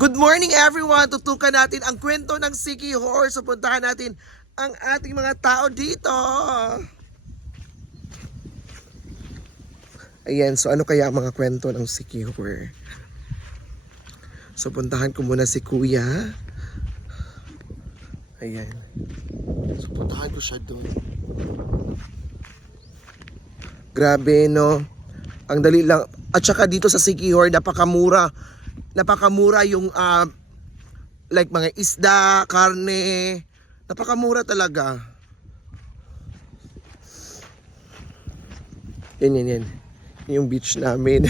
Good morning everyone! Tutukan natin ang kwento ng Siki Horse. So puntahan natin ang ating mga tao dito. Ayan, so ano kaya ang mga kwento ng Siki Horse? So puntahan ko muna si Kuya. Ayan. So puntahan ko siya doon. Grabe no. Ang dali lang. At saka dito sa Siki Horse, napakamura. Napakamura yung like mga isda, karne. Napakamura talaga. Yan. Yung beach namin.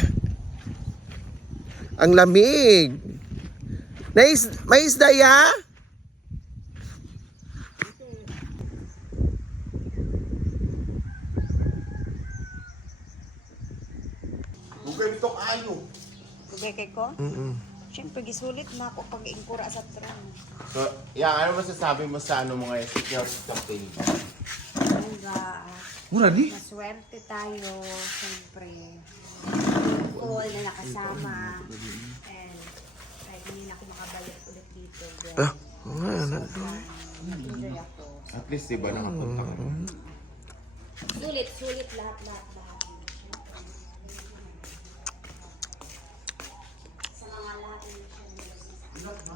Ang lamig. May isda ya? Bugay itong ayo. Bugay ko? Siyempre, gisulit na ako pag ingkura sa tram. So, ano masasabi mo sa mga security campaign? Mura di? Maswerte tayo, siyempre. All na nakasama. And kahit hindi na ako makabalik ulit dito. Enjoy ako. At least, diba, nakapunta ka. Sulit lahat. Sa mga lahat ng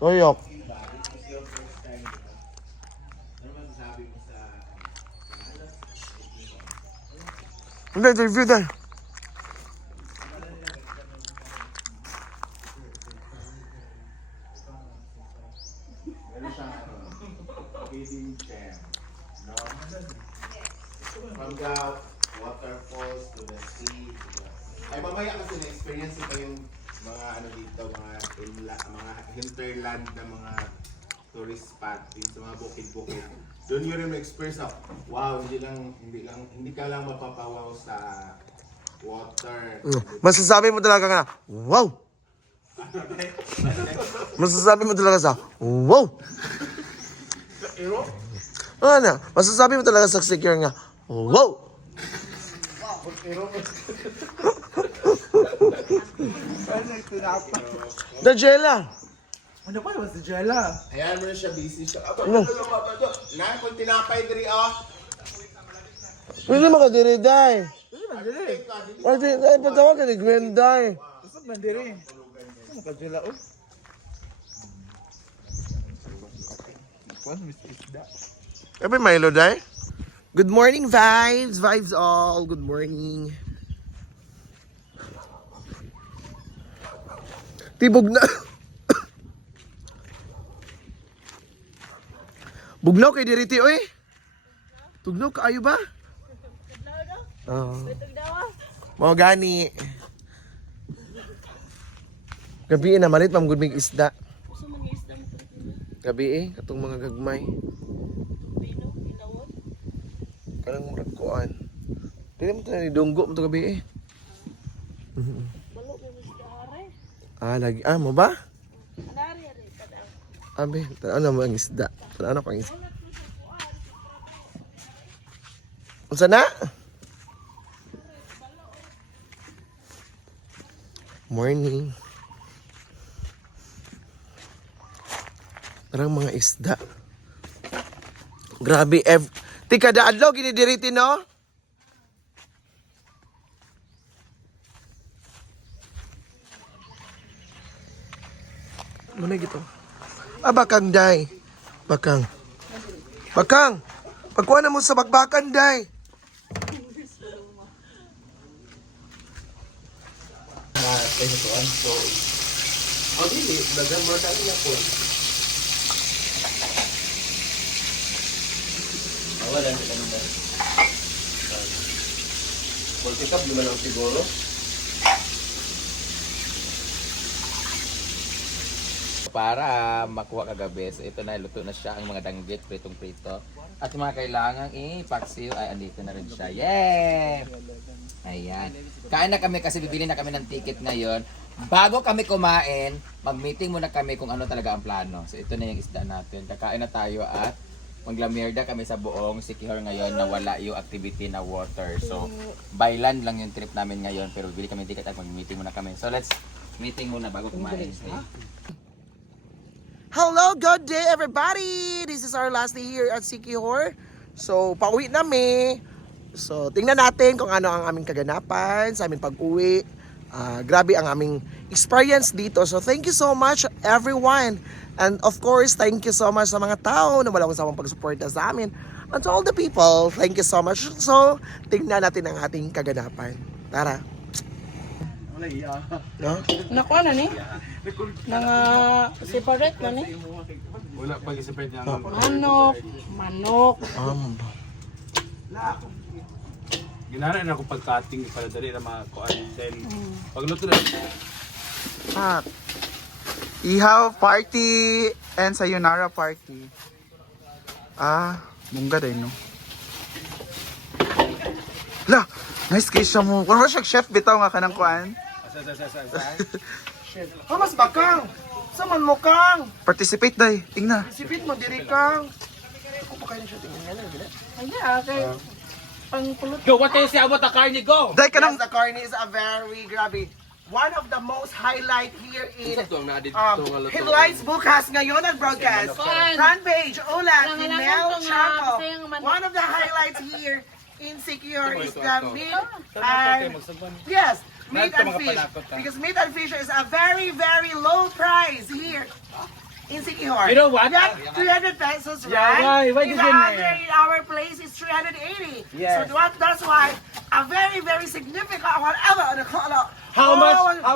Toyok. Hindi, review dahil. Feeding them, no? From the waterfalls to the sea, ay mamaya kasi na-experience pa yung mga dito, mga hinterland na mga tourist spot, yung sa mga bukid-bukid. Doon yun rin experience na, wow, hindi ka lang mapapawaw sa water. Masasabi mo talaga nga, wow! Masasabi mo talaga sa, wow! Ano? Masasabi mo talaga sa secure nga, wow! Dajela! Ano pa naman si Jella? Ayan mo na siya, busy siya. Ano? Kung tinapay diri, oh. Pwede makadiri, day. Ano man diri? Ay, patawag ka ni Gwen, day. Gusto man diri? Ano ka Jella oh? Kuan mis isda. Ebi Milo, day. Good morning, vibes. Vibes all. Good morning. Tibog na. Bugnaw kay diriti oy. Tugnaw kaayo ba? Oo. Mao gani. Gabi na malit mam gud mig isda. Gabi katong mga gagmay. Kanang murag kuan. Dili mo ni dunggo mo to gabi. Lagi mo ba? Abe, ano mo ang isda? Ano pang isda? Unsa na? Morning. Parang mga isda. Grabe, tika daadlaw ginidiriti no? Ano gito? Bakang, day. Bakang. Pagkuha na mo sa bakbakan, day. Dili. Dagan mo tayo na po. Wala na kami na. Multi-cup, lima lang siguro. Para makuha kagabi. So ito na, luto na siya ang mga danggit, pritong-prito. At yung mga kailangang ipaksiw, ay andito na rin siya. Yay! Ayan. Kain na kami kasi bibili na kami ng ticket ngayon. Bago kami kumain, mag-meeting muna kami kung ano talaga ang plano. So ito na yung isda natin. Kakain na tayo at maglamirda kami sa buong Sikihor ngayon na wala yung activity na water. So by land lang yung trip namin ngayon pero bili kami ticket at mag-meeting muna kami. So let's meeting muna bago kumain. Hello, good day everybody! This is our last day here at Sikihor. So, pauwi na mi. So, tingnan natin kung ano ang aming kaganapan sa aming pag-uwi. Grabe ang aming experience dito. So, thank you so much everyone. And of course, thank you so much sa mga tao na walang samang pag-suporta sa amin. And to all the people, thank you so much. So, tingnan natin ang ating kaganapan. Tara! No? Nakuha na ni? Nang separate na ni? Wala pag-separate niya. Manok. Ginara na ako pag-cutting para dali na mga kuan. Then, pagluto na. Ihaw party and sayonara party. Mungga din, no? La, nice case siya mo. Kung mo siya chef, bitaw nga ka ng kuan. Hamas bakang! Saman mo kang! Participate, day. Tingna. Sipit mo, diri kang! Ako pa kayo na siya tingnan nga lang. Ay, okay. Pangpulot. Go, what tayo siya? What the carne go? Day ka ng... Yes, the carne is a very grabe. One of the most highlight here in Headlights Bukas ngayon ang broadcast. Front page, Ulat, Mel Chaco. One of the highlights here in Sikihor is the meat and yes, meat and fish. Because meat and fish is a very, very low price here in Sikihor. You know what? Yeah, 300 pesos, right? why In did you our place is 380. Yes. So that's why a very, very significant whatever. How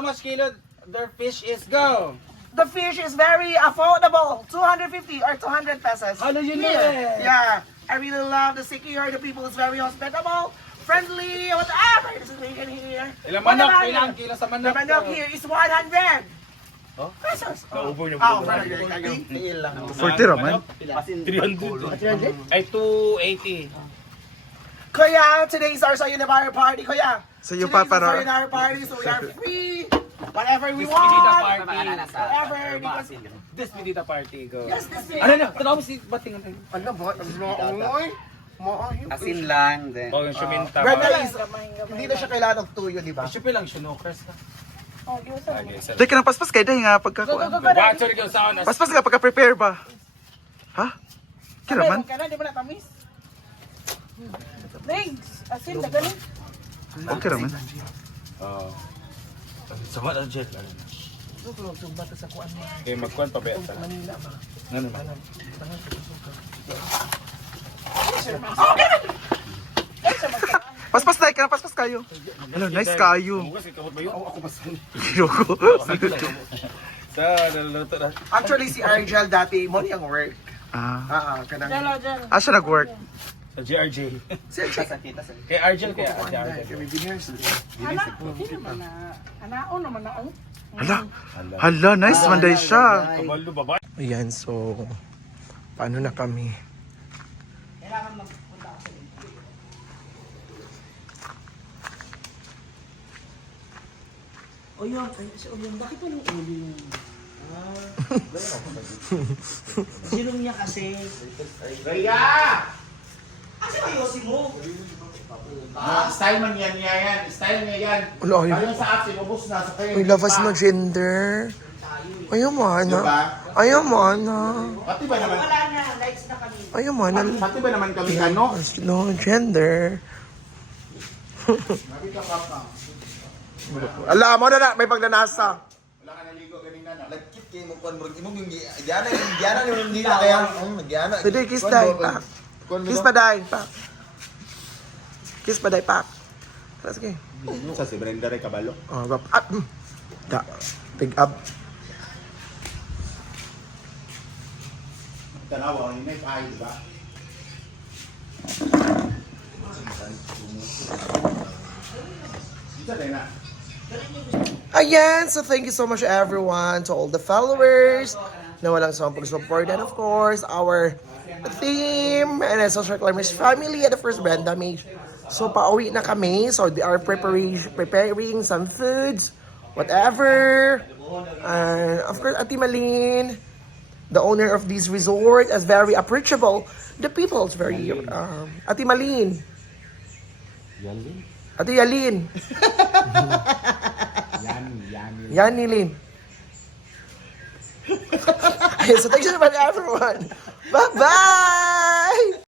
much kilo their fish is go? The fish is very affordable, 250 or 200 pesos. How do you know Yeah. it? Yeah, I really love the Sikihor. The people is very hospitable, friendly, whatever. This is in here. Ilang What manok? about Ilang it? kilo sa The manok? manok here is 100 pesos. Naubo niyo Oh, ba? 40 raman. 300. Ay, 280. Kuya, today is our sayonara party, Kuya. So yung Today is our paparo. sayonara party, so we are free. Whatever we This Pinita want. party. Whatever. Because, This Pinita party go. yes, this is. Ano na? Tanaw mo si bating natin. Ano ba? Maayo. Asin lang, then. Oh, yung suminta. Brenda is, hindi na siya kailangan ng tuyo, di ba? Siya lang, sinukers na. Day ka ng paspas kay day nga pagkakuan. Watch or go sound. Paspas ka pagka-prepare ba? Ha? Kira man? Kana di ba na tamis? Thanks. Asin na galing. Okay raman. Oh. Sama na jet. Okay, magkuhan pa ba? Ano ba? Paspas day ka ng paspas kayo. Hello, nice kayo. Bukas ikaw ba yun? Ako basan. Ayoko. Sa naluluto na. Actually, si Argel dati mo niyang work. Kanang... Jala, jala. Siya nag-work. Sa GRJ. Kay Argel kaya Argel. Anak, hindi naman na. Anaon naman na. Hala, nice man day siya. Kabalo baba. Ayan, so... Paano na kami? O yun, si Ulyong, bakit walang uling? Silong niya kasi. Rhea! Kasi ayosin mo. Style man yan. Style niya yan. Wala, ayaw. Ayun sa apps, ibubos na. So kayo, May labas no gender. Ayaw mo, Diba? ana. Ayaw mo, ana. Pati ba naman? Wala na, likes na kami. Ayaw mo, ana. Pati ba naman kami ano? No gender. Alam mo na, may pagnanasa. Wala ka naligo ganina na. Nagkit kayo mo kung imong yung Diana yung hindi na kaya Diana. Today, kiss day, pak. Kiss pa day, pak. Kiss pa day, pak. Sige. Sa si Brenda rin kabalo. Oh, up. Da. Big up. Tanawa, yung may pahay, di ba? Dito rin na. Ayan, so thank you so much everyone, to all the followers na walang sawang pag-support, and of course, our team and the Social Climbers family at the First Brand Damage. So pauwi na kami, so they are preparing some foods whatever. And of course, Ate Malin, the owner of this resort, is very approachable. The people is very, Ate Malin. Ate Yalin. Yani Lin. So thanks so much everyone. Bye-bye!